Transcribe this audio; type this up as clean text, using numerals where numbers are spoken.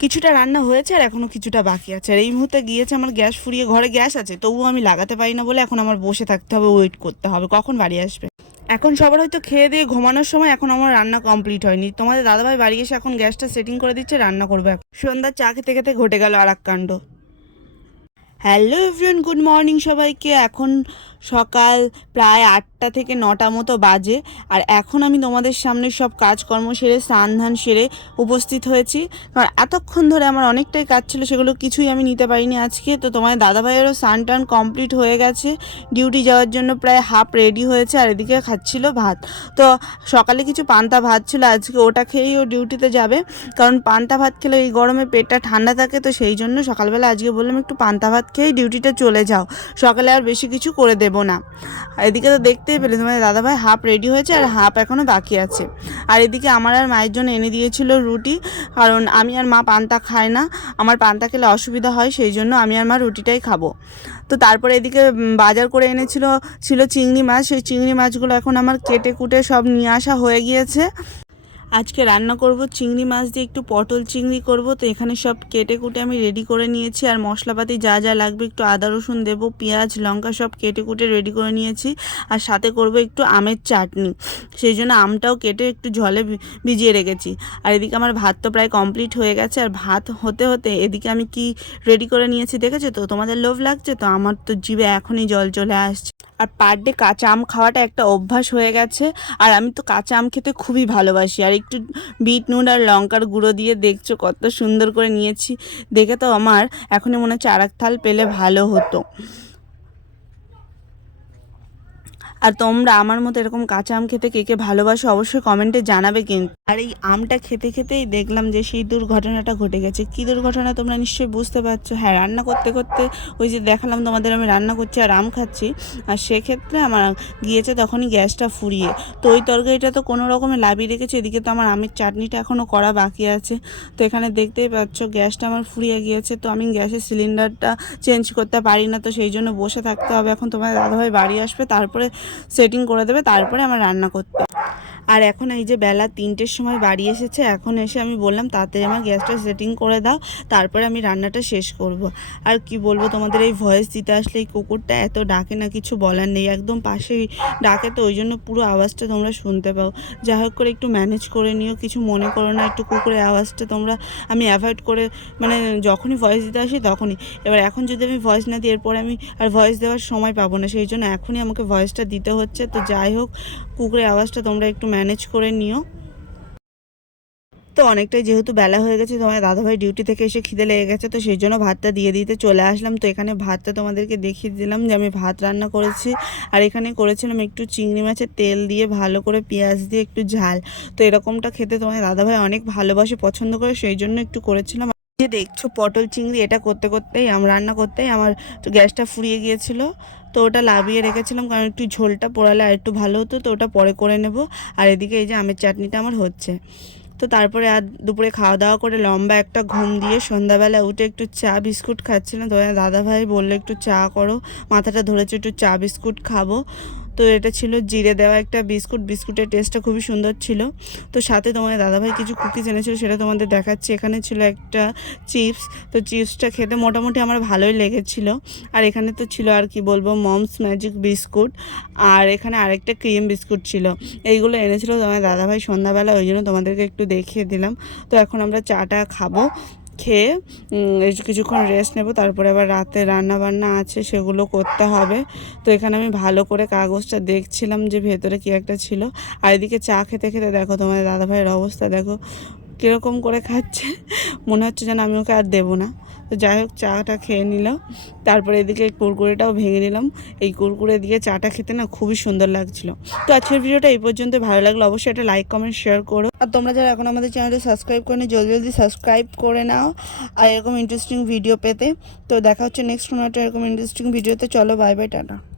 কিছুটা রান্না হয়েছে আর এখনও কিছুটা বাকি আছে। আর এই মুহূর্তে গিয়েছে আমার গ্যাস ফুরিয়ে, ঘরে গ্যাস আছে তবুও আমি লাগাতে পারি না বলে এখন আমার বসে থাকতে হবে, ওয়েট করতে হবে কখন বাড়ি আসবে। এখন সবার হয়তো খেয়ে দিয়ে ঘুমানোর সময়, এখন আমার রান্না কমপ্লিট হয়নি। তোমাদের দাদাভাই বাড়ি এসে এখন গ্যাসটা সেটিং করে দিচ্ছে, রান্না করবে। সন্ধ্যার চা খেতে খেতে ঘটে গেল আর এক কাণ্ড। হ্যালো এভরিওয়ান, গুড মর্নিং সবাইকে। এখন সকাল প্রায় 8টা থেকে 9টা মতো বাজে। আর এখন আমি তোমাদের সামনে সব কাজকর্ম সেরে, স্নান ধান সেরে উপস্থিত হয়েছি। কারণ এতক্ষণ ধরে আমার অনেকটাই কাজ ছিল, সেগুলো কিছুই আমি নিতে পারিনি আজকে। তো তোমাদের দাদাভাইয়েরও স্নান টান কমপ্লিট হয়ে গেছে, ডিউটি যাওয়ার জন্য প্রায় হাফ রেডি হয়েছে। আর এদিকে খাচ্ছিল ভাত। তো সকালে কিছু পান্তা ভাত ছিল, আজকে ওটা খেয়েই ও ডিউটিতে যাবে। কারণ পান্তা ভাত খেলে এই গরমে পেটটা ঠান্ডা থাকে, তো সেই জন্য সকালবেলা আজকে বললাম একটু পান্তা ভাত খেয়েই ডিউটিটা চলে যাও, সকালে আর বেশি কিছু করে দেবো না। এদিকে তো দেখতেই পেলে তোমার দাদাভাই হাফ রেডি হয়েছে আর হাফ এখনও বাকি আছে। আর এদিকে আমার আর মায়ের জন্য এনে দিয়েছিল রুটি, কারণ আমি আর মা পান্তা খায় না, আমার পান্তা খেলে অসুবিধা হয়, সেই জন্য আমি আর মা রুটিটাই খাবো। তো তারপরে এদিকে বাজার করে এনেছিল চিংড়ি মাছ, সেই চিংড়ি মাছগুলো এখন আমার কেটে কুটে সব নিয়ে আসা হয়ে গিয়েছে। আজকে রান্না করব চিংড়ি মাছ দিয়ে একটু পটল চিংড়ি করব। তো এখানে সব কেটে কুটে আমি রেডি করে নিয়েছি, আর মশলাপাতি যা যা লাগবে একটু আদা রসুন দেবো, পেঁয়াজ লঙ্কা সব কেটে কুটে রেডি করে নিয়েছি। আর সাথে করব একটু আমের চাটনি, সেই জন্য আমটাও কেটে একটু জলে ভিজিয়ে রেখেছি। আর এদিকে আমার ভাত তো প্রায় কমপ্লিট হয়ে গেছে। আর ভাত হতে হতে এদিকে আমি কি রেডি করে নিয়েছি দেখেছো তো? তোমাদের লোভ লাগছে তো? আমার তো জিভে এখনই জল চলে আসছে। আর পার ডে কাঁচা আম খাওয়াটা একটা অভ্যাস হয়ে গেছে, আর আমি তো কাঁচা আম খেতে খুবই ভালোবাসি। আর একটু বিট নুন আর লঙ্কার গুঁড়ো দিয়ে দেখছো কত সুন্দর করে নিয়েছি, দেখে তো আমার এখনই মনে হচ্ছে আর এক থাল পেলে ভালো হতো। আর তোমরা আমার মতো এরকম কাঁচা আম খেতে কে কে ভালোবাসো অবশ্যই কমেন্টে জানাবে কিন্তু। আর এই আমটা খেতে খেতেই দেখলাম যে সেই দুর্ঘটনাটা ঘটে গেছে। কী দুর্ঘটনা তোমরা নিশ্চয়ই বুঝতে পারছো। হ্যাঁ, রান্না করতে করতে ওই যে দেখালাম তোমাদের আমি রান্না করছি আর আম খাচ্ছি, আর সেক্ষেত্রে আমার গিয়েছে তখনই গ্যাসটা ফুরিয়ে। তো ওই তরকারিটা তো কোনো রকমে লাভিয়ে রেখেছে, এদিকে তো আমার আমের চাটনিটা এখনও করা বাকি আছে। তো এখানে দেখতেই পাচ্ছ গ্যাসটা আমার ফুরিয়ে গিয়েছে। তো আমি গ্যাসের সিলিন্ডারটা চেঞ্জ করতে পারি না, তো সেই জন্য বসে থাকতে হবে। এখন তোমার দাদাভাই বাড়ি আসবে, তারপরে সেটিং করে দেবে, তারপরে আমার রান্না করতে। আর এখন এই যে বেলা 3টের সময় বাড়ি এসেছে, এখন এসে আমি বললাম তাড়াতাড়ি আমার গ্যাসটা সেটিং করে দাও, তারপরে আমি রান্নাটা শেষ করব। আর কি বলবো তোমাদের, এই ভয়েস দিতে আসলে এই কুকুরটা এত ডাকে না, কিছু বলার নেই, একদম পাশেই ডাকে, তো ওই জন্য পুরো আওয়াজটা তোমরা শুনতে পাও। যাই হোক করে একটু ম্যানেজ করে নিও, কিছু মনে করো না। একটু কুকুরের আওয়াজটা তোমরা আমি অ্যাভয়েড করে, মানে যখনই ভয়েস দিতে আসি তখনই। এবার এখন যদি আমি ভয়েস না দিই এরপরে আমি আর ভয়েস দেওয়ার সময় পাবো না, সেই জন্য এখনই আমাকে ভয়েসটা দিতে হচ্ছে। তো যাই হোক, কুকুরের আওয়াজটা তোমরা একটু ম্যানেজ করে নিও। তো অনেকটাই যেহেতু বেলা হয়ে গেছে, তোমার দাদাভাই ডিউটি থেকে এসে খিদে লেগে গেছে, তো সেই জন্য ভাতটা দিয়ে দিতে চলে আসলাম। তো এখানে ভাতটা তোমাদেরকে দেখিয়ে দিলাম যে আমি ভাত রান্না করেছি। আর এখানে করেছিলাম একটু চিংড়ি মাছের তেল দিয়ে ভালো করে পেঁয়াজ দিয়ে একটু ঝাল। তো এরকমটা খেতে তোমার দাদাভাই অনেক ভালোবাসে, পছন্দ করে, সেই জন্য একটু করেছিলাম। যে দেখছো পটল চিংড়ি, এটা করতে করতেই রান্না করতেই আমার গ্যাসটা ফুরিয়ে গিয়েছিল। তো ওটা লাভিয়ে রেখেছিলাম, কারণ একটু ঝোলটা পোড়ালে আর একটু ভালো হতো, তো ওটা পরে করে নেব। আর এদিকে এই যে আমের চাটনিটা আমার হচ্ছে। তো তারপরে আর দুপুরে খাওয়া দাওয়া করে লম্বা একটা ঘুম দিয়ে সন্ধ্যাবেলা উঠে একটু চা বিস্কুট খাচ্ছিলাম। তো দাদাভাই বললো একটু চা করো, মাথাটা ধরেছে, একটু চা বিস্কুট খাবো। তো এটা ছিল জিরে দেওয়া একটা বিস্কুট, বিস্কুটের টেস্টটা খুবই সুন্দর ছিল। তো সাথে তোমাদের দাদাভাই কিছু কুকিজ এনেছিল, সেটা তোমাদের দেখাচ্ছি। এখানে ছিল একটা চিপস, তো চিপসটা খেতে মোটামুটি আমার ভালোই লেগেছিলো। আর এখানে তো ছিল আর কি বলবো মমস ম্যাজিক বিস্কুট, আর এখানে আরেকটা ক্রিম বিস্কুট ছিল। এইগুলো এনেছিল তোমার দাদাভাই সন্ধ্যাবেলা, ওই জন্য তোমাদেরকে একটু দেখিয়ে দিলাম। তো এখন আমরা চাটা খাবো, খেয়ে কিছুক্ষণ রেস্ট নেব, তারপরে আবার রাতে রান্না বান্না আছে সেগুলো করতে হবে। তো এখানে আমি ভালো করে কাগজটা দেখছিলাম যে ভেতরে কি একটা ছিল। আর এদিকে চা খেতে খেতে দেখো তোমাদের দাদাভাইয়ের অবস্থা দেখো কীরকম করে খাচ্ছে, মনে হচ্ছে যেন আমি ওকে আর দেবো না। তো যাই হোক, চাটা খেয়ে নিলাম, তারপরে এদিকে কুরকুরেটাও ভেঙে নিলাম। এই কুরকুরে দিয়ে চাটা খেতে না খুবই সুন্দর লাগছিল। তো আজকের ভিডিওটা এই পর্যন্ত, ভালো লাগলো অবশ্যই একটা লাইক কমেন্ট শেয়ার করো। আর তোমরা যারা এখন আমাদের চ্যানেলটি সাবস্ক্রাইব করে নি, জলদি জলদি সাবস্ক্রাইব করে নাও আর এরকম ইন্টারেস্টিং ভিডিও পেতে। তো দেখা হচ্ছে নেক্সট কোনো একটা এরকম ইন্টারেস্টিং ভিডিওতে। চলো, বাই বাই, টাটা।